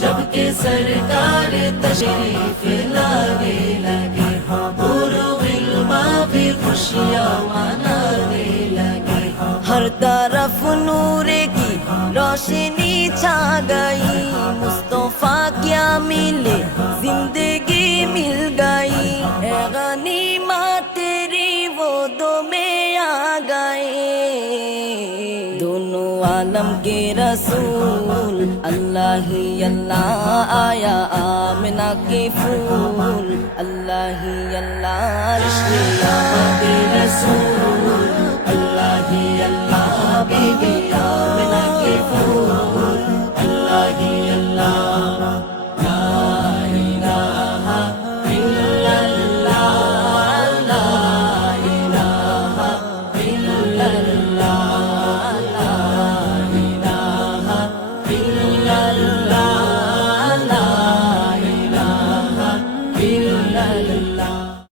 جب کہ سرکار تشریف لانے لگے، عروق علما بھی خوشیاں منانے لگے۔ ہر طرف نور کی روشنی چھا گئی، مصطفیٰ کیا ملے زندگی مل گئی، اے غنیمت تیری وہ دو میں آ گئے۔ دونوں عالم کے رسول اللہ ہی اللہ، آیا آمنہ کے پھول اللہ ہی اللہ، عشق احمد رسول اللہ ہی اللہ، بی بی آمنہ کے پھول اللہ ہی اللہ۔